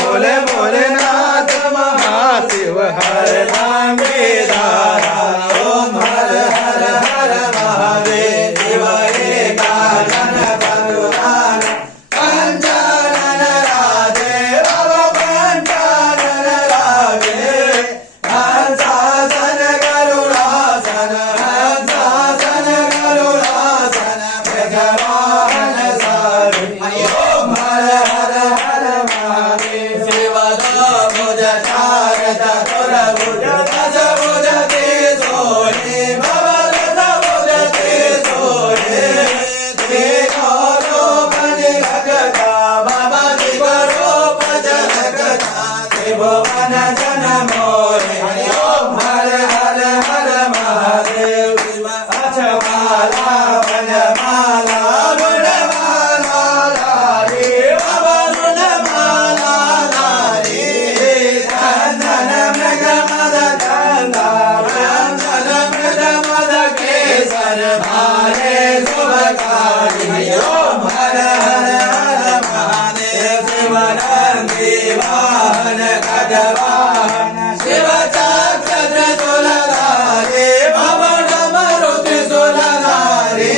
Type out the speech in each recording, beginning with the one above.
बोले भोलेनाथ महाशिव हर नामे दारा ओम हर हर हर महादेव शिव एकानन पंचुनान पंचानन राधे बाबा पंचानन राधे हंसासन गरुड़ासन हंसासन गरुड़ासन भगवान सारी ओम हर हर हर महादेव शिव भुज चार चतुर्भुज दश भुज त्रिशूली बाबा दश भुज त्रिशूली देखो रूप जगता बाबा शिव रूप जगता त्रिभुवन जन मोरे हरि ओम हर हर हर महादेव अक्षमाला वनमाला गुणमाला लारी बाबा गुणमाला लारी चंदन मृग मद गंगा चंदन मृग मद केसर भाले शुभकारी ओम हर हर हर महादेव शिवनंदी वाहन खडवाहन शिव चक्र त्रिशूलधारी बाबा डमरू त्रिशूलधारी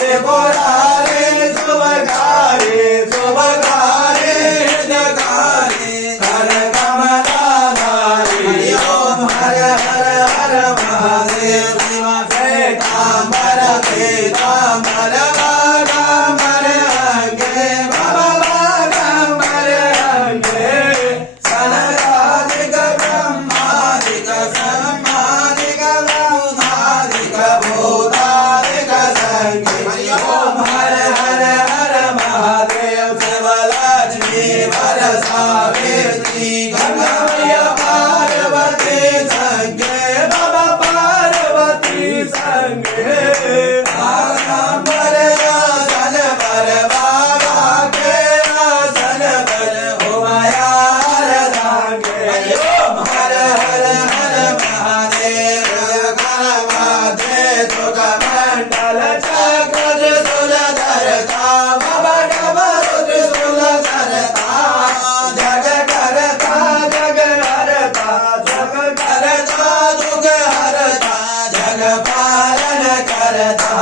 त्रिपुरारी शुभकारी शुभकारी हितकारी हर कमलाधारी ओम हर हर हर महादेव शिव श्वेतांबर पीतांबर वागांबर अंगे बाबा वागांबर अंगे सनकादिक ब्रह्मादिक ब्रह्मादिक ब्रह्मादिक भूतादिक संगे ओम हर हर हर महादेव शिव लक्ष्मी वर सावित्री गंगा पार्वती संगे बाबा पार्वती संगे आगंबर आसन पर बाबा के आसन पर उमाया अर्धांगे ओम हर हर हर महादेव गणपते तुक मंडल चक्र त्रिशूलधरता बाबा डमरू त्रिशूलधरता जग करता जग हरता जग करता दुख हरता जग पालन करता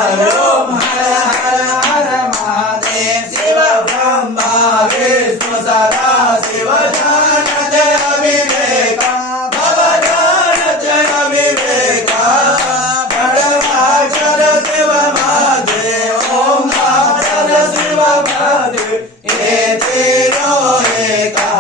ओम हर हर हर महादेव शिव ब्रह्मा विष्णु सदा शिव जानत अविवेका बाबा जानत अविवेका बड़वाक्षर शिव महादेव ओम अक्षर शिव महादेव ये तीनों एका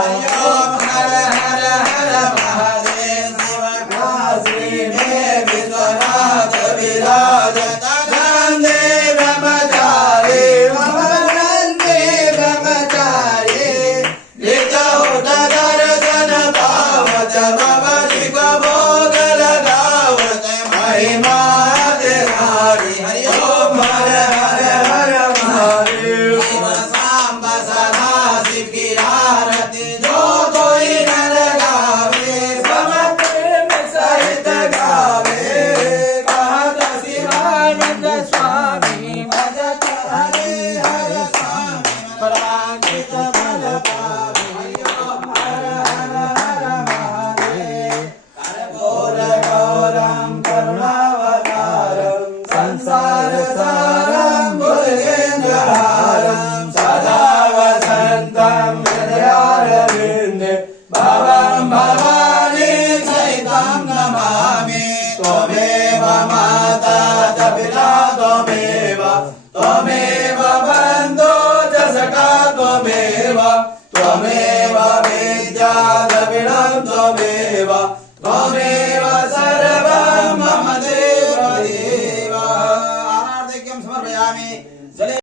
ओम हर हर हर महादेव शिव काशी में विश्वनाथ विराजता नंदे ब्रह्मचारी बाबा नंदे ब्रह्मचारी लिखौट दर्शन पावत बाबा जी को भोग लगावत महिमा तिहारी हरि ओम हर हर हर महादेव शिव सांब सदा शिव की आरती जो कोई नर गावे सब प्रेम सहित गावे कहत शिवानंद स्वामी भजत हरे हर स्वामी परांकित बल पावे ओम हर हर हर महादेव कर्पूर गौरम करुणावतारम संसार सारम भुजगेन्द्रहारम सदा वसंतम हृदयारविंदे भवं भवानी सहितं नमामि त्वमेव माता च पिता त्वमेव त्वमेव बन्धो च सखा त्वमेव त्वमेव विद्या द्रविणं त्वमेव त्वमेव सर्वं मम देव देव आराध्यं समर्पयामि।